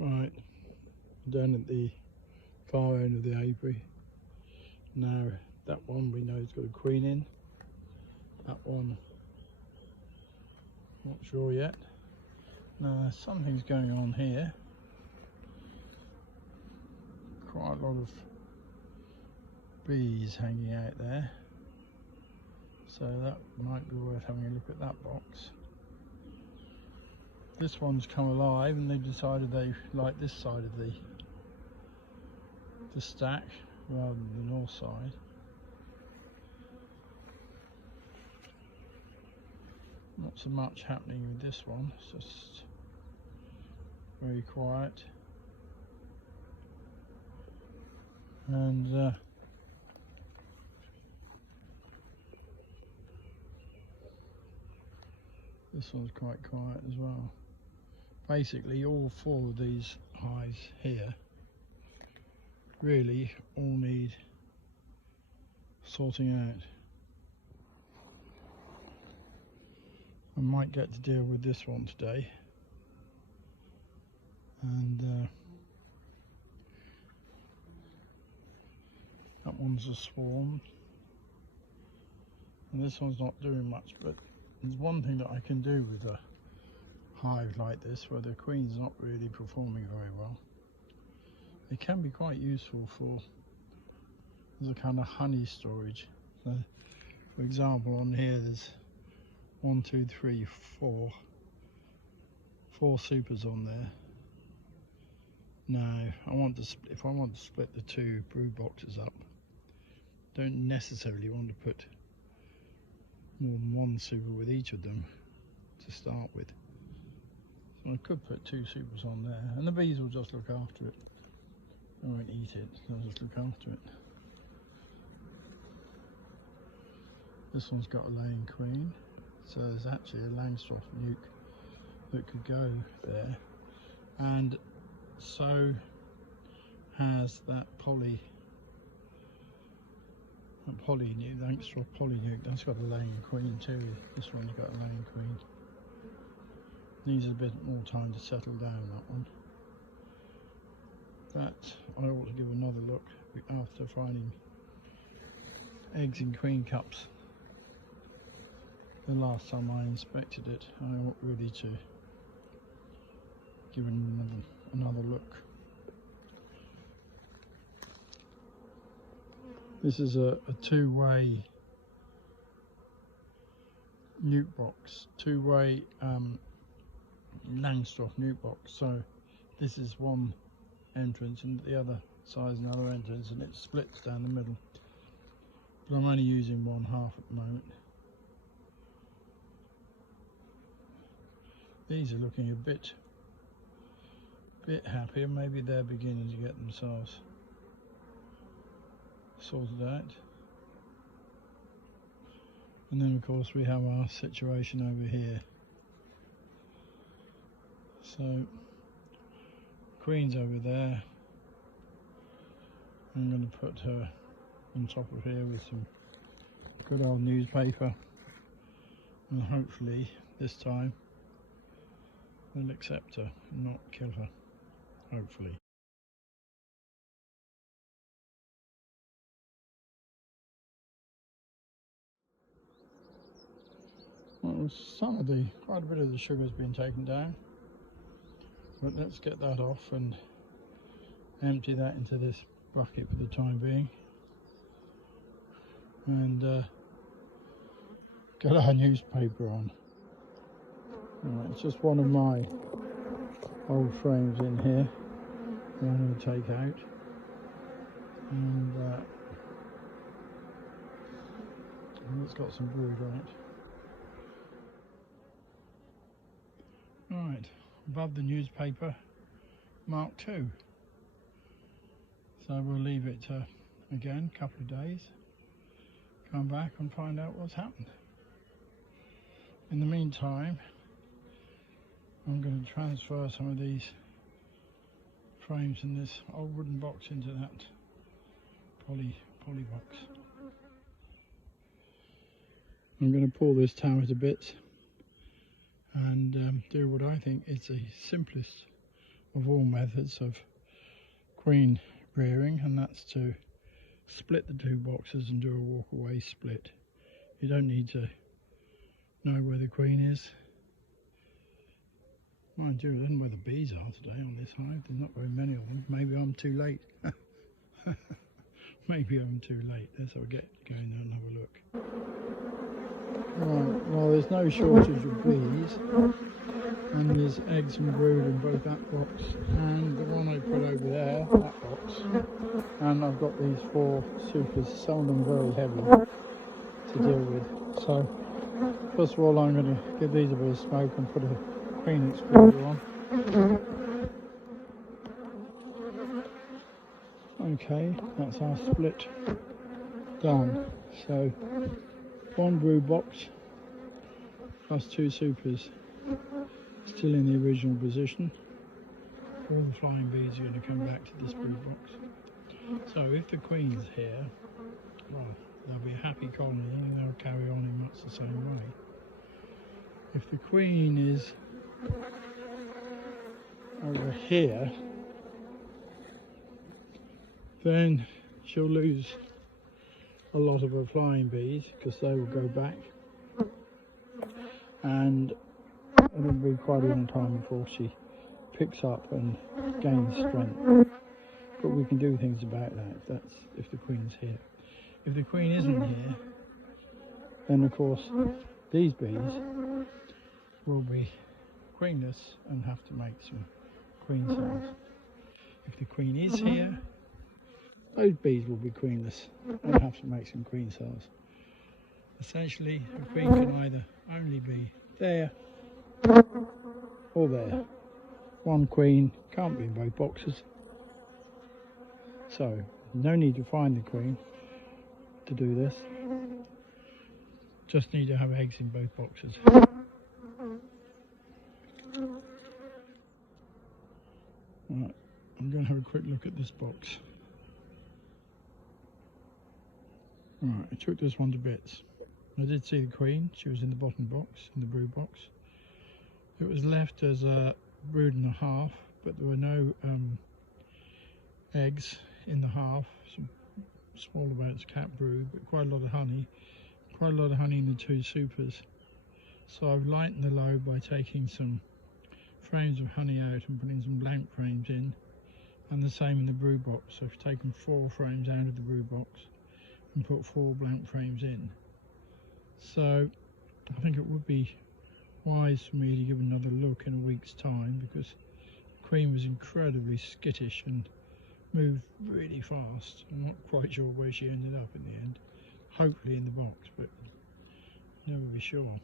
Right, down at the far end of the apiary. Now that one we know has got a queen in. That one, not sure yet. Now something's going on here. Quite a lot of bees hanging out there. So that might be worth having a look at that box. This one's come alive and they've decided they like this side of the stack rather than the north side. Not so much happening with this one, it's just very quiet. And this one's quite quiet as well. Basically all four of these hives here really all need sorting out. I might get to deal with this one today, and that one's a swarm, and this one's not doing much. But there's one thing that I can do with a hive like this where the queen's not really performing very well. It can be quite useful for as a kind of honey storage. So, for example, on here there's 1, 2, 3, 4 supers on there. Now if I want to split the two brood boxes up, don't necessarily want to put more than one super with each of them to start with. So I could put 2 supers on there, and the bees will just look after it. They won't eat it, they'll just look after it. This one's got a laying queen, so there's actually a Langstroth nuke that could go there, and so has that nuke, Langstroth poly nuke. That's got a laying queen too. This one's got a laying queen. Needs a bit more time to settle down, that one. That I ought to give another look after finding eggs in queen cups. The last time I inspected it, I ought really to give it another look. This is a two-way nuke box, two-way Langstroth nuke box. So this is one entrance and the other side is another entrance, and it splits down the middle. But I'm only using one half at the moment. These are looking a bit happier. Maybe they're beginning to get themselves sorted out. And then of course we have our situation over here. So queen's over there. I'm going to put her on top of here with some good old newspaper, and hopefully this time they'll accept her and not kill her, hopefully. Well, quite a bit of the sugar's been taken down, but let's get that off and empty that into this bucket for the time being, and get our newspaper on. Right, it's just one of my old frames in here that I'm going to take out, and it's got some brood on it. Right, above the newspaper, Mark 2. So we'll leave it again a couple of days, come back and find out what's happened. In the meantime, I'm going to transfer some of these frames in this old wooden box into that poly box. I'm going to pull this tower to bits and do what I think is the simplest of all methods of queen rearing, and that's to split the two boxes and do a walk away split. You don't need to know where the queen is. Mind you, I don't know where the bees are today on this hive. There's not very many of them. Maybe I'm too late. Maybe I'm too late. Let's get going there and have a look. Right, well, there's no shortage of bees, and there's eggs and brood in both that box and the one I put over there, that box. And I've got these 4 supers, some of them very heavy to deal with. So first of all, I'm going to give these a bit of smoke and put a queen excluder on. Okay, that's our split done. So 1 brood box plus 2 supers still in the original position. All the flying bees are going to come back to this brood box. So if the queen's here, well, there'll be a happy colony and they'll carry on in much the same way. If the queen is over here, then she'll lose a lot of her flying bees because they will go back, and it'll be quite a long time before she picks up and gains strength. But we can do things about that if the queen's here. If the queen isn't here, then of course these bees will be queenless and have to make some queen cells. If the queen is here, those bees will be queenless and have to make some queen cells. Essentially, a queen can either only be there or there. 1 queen can't be in both boxes. So, no need to find the queen to do this. Just need to have eggs in both boxes. Right, I'm going to have a quick look at this box. Right, I took this one to bits. I did see the queen. She was in the bottom box, in the brood box. It was left as a brood and a half, but there were no eggs in the half. Some small amounts of cat brood, but quite a lot of honey. Quite a lot of honey in the 2 supers. So I've lightened the load by taking some frames of honey out and putting some blank frames in, and the same in the brood box. So I've taken 4 frames out of the brood box and put 4 blank frames in. So I think it would be wise for me to give another look in a week's time, because the queen was incredibly skittish and moved really fast. I'm not quite sure where she ended up in the end. Hopefully in the box, but never be sure.